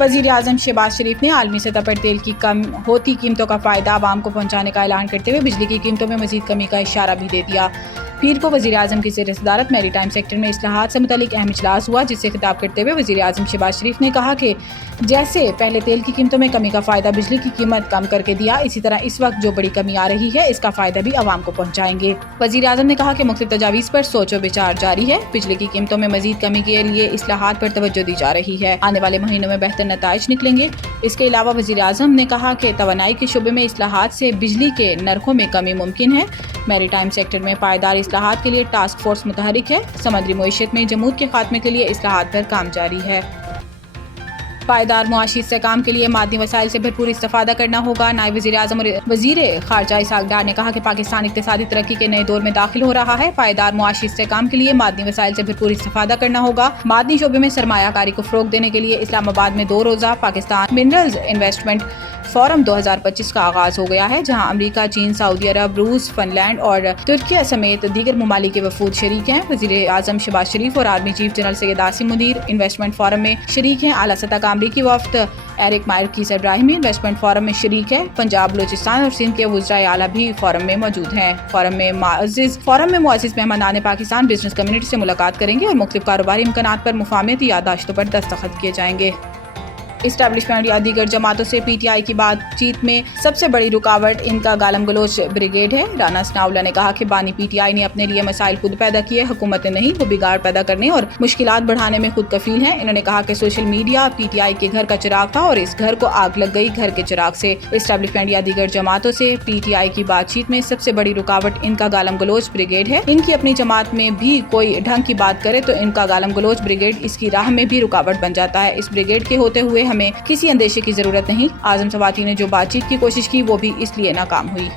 वज़ीर आज़म शहबाज शरीफ ने आलमी सतह पर तेल की कम होती कीमतों का फ़ायदा आवाम को पहुँचाने का ऐलान करते हुए बिजली की कीमतों में मज़ीद कमी का इशारा भी दे दिया। पीर को वज़ीर आज़म की ज़ेर सदारत मैरी टाइम सेक्टर में इस्लाहात से मुतालिक अहम इजलास हुआ, जिससे खिताब करते हुए वज़ीर आज़म शहबाज शरीफ ने कहा कि जैसे पहले तेल की कीमतों में कमी का फ़ायदा बिजली की कीमत कम करके दिया, इसी तरह इस वक्त जो बड़ी कमी आ रही है इसका फ़ायदा भी आवाम को पहुँचाएंगे। वज़ीर आज़म ने कहा कि मुख्तलिफ तजावीज़ पर सोच व विचार जारी है। बिजली की कीमतों में मज़ीद कमी के लिए इस्लाहात पर तवज्जो दी जा रही है। आने वाले महीनों में बेहतर नताइज निकलेंगे। इसके अलावा वज़ीर आज़म ने कहा कि तवानाई के शोबे में इस्लाहात से बिजली के नरखों में कमी मुमकिन है। मैरी टाइम सेक्टर में पायदार इस्लाहात के लिए टास्क फोर्स मुतहरिक है। समुद्री मईशत में जमूद के खात्मे के लिए इस्लाहात पर काम जारी है। पायदार मुआशी इस्तेहकाम के लिए मादनी वसाइल से भरपूर इस्तेफादा करना होगा। नायब वज़ीर आज़म और वज़ीर ख़ारजा इसहाक़ डार ने कहा कि पाकिस्तान इक़्तिसादी तरक्की के नए दौर में दाखिल हो रहा है। पायदार मुआशी इस्तेहकाम के लिए मादनी वसाइल से भरपूर इस्तेफादा करना होगा। मादनी शोबे में सरमायाकारी को फ़रोग़ देने के लिए इस्लामाबाद में 2 रोज़ा पाकिस्तान मिनरल्स इन्वेस्टमेंट फोरम 2025 का आगाज़ हो गया है, जहां अमेरिका, चीन, सऊदी अरब, रूस, फिनलैंड और तुर्किया समेत दीगर ममालिक के वफूद शरीक हैं। वज़ीर आज़म शहबाज शरीफ और army chief general Syed Asim Munir investment forum में शरीक हैं। आला सतह का अमरीकी वफ्द एरिक मायर की सरबराही इन्वेस्टमेंट फोरम में शरीक है। पंजाब, बलूचिस्तान और सिंध के वज़राए आला भी फोरम में मौजूद हैं। फोरम में मुअज़्ज़िज़ मेहमानान पाकिस्तान बिजनेस कम्युनिटी से मुलाकात करेंगे और मुख्तलिफ कारोबारी इम्कानात पर मुफाहमती याददाश्तों पर दस्तखत किए जाएंगे। इस्टेब्लिशमेंट या दीगर जमातों से पीटीआई की बातचीत में सबसे बड़ी रुकावट इनका गालम गलोच ब्रिगेड है। राना सनाउल्लाह ने कहा कि बानी पीटीआई ने अपने लिए मसाइल खुद पैदा किए, हुकूमत ने नहीं। वो बिगाड़ पैदा करने और मुश्किलात बढ़ाने में खुद कफील हैं। इन्होंने कहा कि सोशल मीडिया पीटीआई के घर का चिराग था और इस घर को आग लग गई घर के चिराग से। इस्टेब्लिशमेंट या दीगर जमातों से पीटीआई की बातचीत में सबसे बड़ी रुकावट इनका गालम गलोच ब्रिगेड है। इनकी अपनी जमात में भी कोई ढंग की बात करे तो इनका गालम गलोच ब्रिगेड इसकी राह में भी रुकावट बन जाता है। इस ब्रिगेड के होते हुए हमें किसी अंदेशे की जरूरत नहीं। आजम सवाती ने जो बातचीत की कोशिश की वो भी इसलिए नाकाम हुई।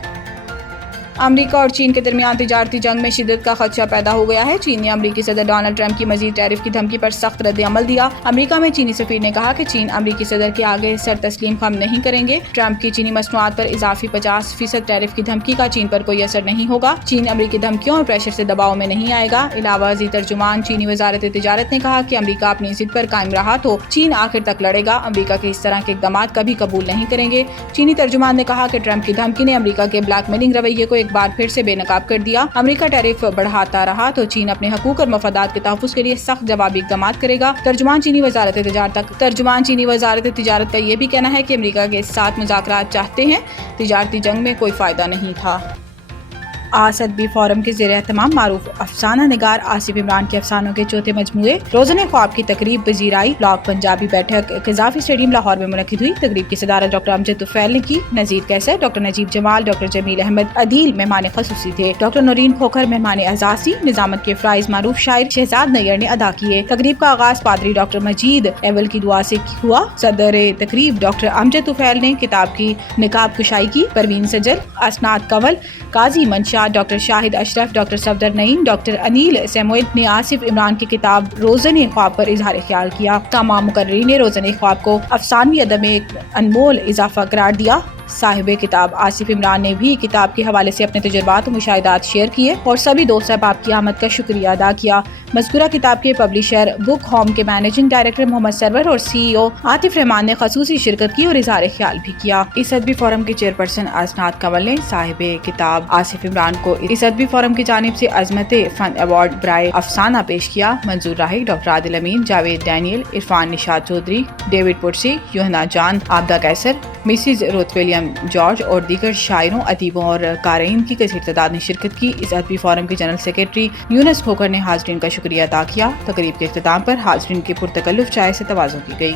अमेरिका और चीन के दरमियान तिजारती जंग में शिद्दत का खदशा पैदा हो गया है। चीन ने अमेरिकी सदर डोनाल्ड ट्रंप की मजीद टैरिफ की धमकी पर सख्त रद्द अमल दिया। अमेरिका में चीनी सफीर ने कहा कि चीन अमेरिकी सदर के आगे सर तस्लीम खम नहीं करेंगे। ट्रंप की चीनी मसनूआत पर इजाफी 50% टैरिफ की धमकी का चीन पर कोई असर नहीं होगा। चीन अमेरिकी धमकियों और प्रेशर से दबाव में नहीं आएगा। इलावा वज़ीर तर्जुमान चीनी वजारत तिजारत ने कहा कि अमेरिका अपनी जिद पर कायम रहा तो चीन आखिर तक लड़ेगा। अमेरिका के इस तरह के इक़दाम कभी कबूल नहीं करेंगे। चीनी तर्जुमान ने कहा कि ट्रंप की धमकी ने अमेरिका के ब्लैकमेलिंग रवैये को एक बार फिर से बेनकाब कर दिया। अमेरिका टैरिफ बढ़ाता रहा तो चीन अपने हकूक और मफादात के तहफ़्फ़ुज़ के लिए सख्त जवाबी इक़दाम करेगा। तर्जुमान चीनी वजारत तिजारत का ये भी कहना है कि अमेरिका के साथ मुज़ाकरात चाहते हैं। तिजारती जंग में कोई फ़ायदा नहीं था। आसदबी फोरम के ज़ेर एहतमाम मारूफ अफसाना निगार आसिफ इमरान के अफसानों के चौथे मजमूए रोज़न ख्वाब की तकरीब वज़ीराई ब्लॉक पंजाबी बैठक क़ज़ाफ़ी स्टेडियम लाहौर में मुनक़िद हुई। तकरीब की सदारत डॉक्टर अमजद तुफ़ैल ने की। नज़ीर कैसर, डॉक्टर नजीब जमाल, डॉक्टर जमील अहमद अदील मेहमान ख़ुसूसी थे। डॉक्टर नूरीन खोखर मेहमान एजाज़ी। निज़ामत के फ़राइज़ मारूफ शायर शहजाद नैयर ने अदा किए। तकरीब का आगाज़ पादरी डॉक्टर मजीद एवल की दुआ से हुआ। सदर तकरीब डॉक्टर अमजद तुफ़ैल ने किताब की निकाब कुशाई की। परवीन सजल, असनाद कंवल, काजी मंशा, doctor Shahid Ashraf, doctor Safdar Naeem, doctor Anil Samuel ने आसिफ इमरान की किताब रोज़न ख्वाब पर इजहार ख्याल किया। तमाम मुकर्रीरीन ने रोज़न ख्वाब को अफसानवी अदब में एक अनमोल इजाफा करार दिया। साहिब किताब आसिफ इमरान ने भी किताब के हवाले से अपने तजुर्बात और मुशाहिदात शेयर किए और सभी दोस्त अहबाब की आमद का शुक्रिया अदा किया। मज़कूरा किताब के पब्लिशर बुक होम के मैनेजिंग डायरेक्टर मोहम्मद सरवर और CEO आतिफ रहमान ने ख़ुसूसी शिरकत की और इज़हार ख्याल भी किया। इस अदबी फोरम के चेयरपर्सन असनाद कंवल ने साहिब किताब आसिफ इमरान को इस अदबी फोरम की जानिब से अज़मत फन अवार्ड बराए अफसाना पेश किया। मंजूर राही, डॉक्टर आदिल अमीन, जावेद डैनियल, इरफान निशाद चौधरी, डेविड पुरसी, यूहना जान, आबदा कैसर, मिसिज रोथ विलियम जॉर्ज और दीगर शायरों, अदीबों और क़ारीन की कसीर तादाद ने शिरकत की। इस अदबी फोरम के जनरल सेक्रेटरी यूनुस खोखर ने हाज़रीन का शुक्रिया अदा किया। तकरीब के इख्तिताम पर हाज़रीन की पुरतकल्लुफ़ चाय से तवाज़ुन की गई।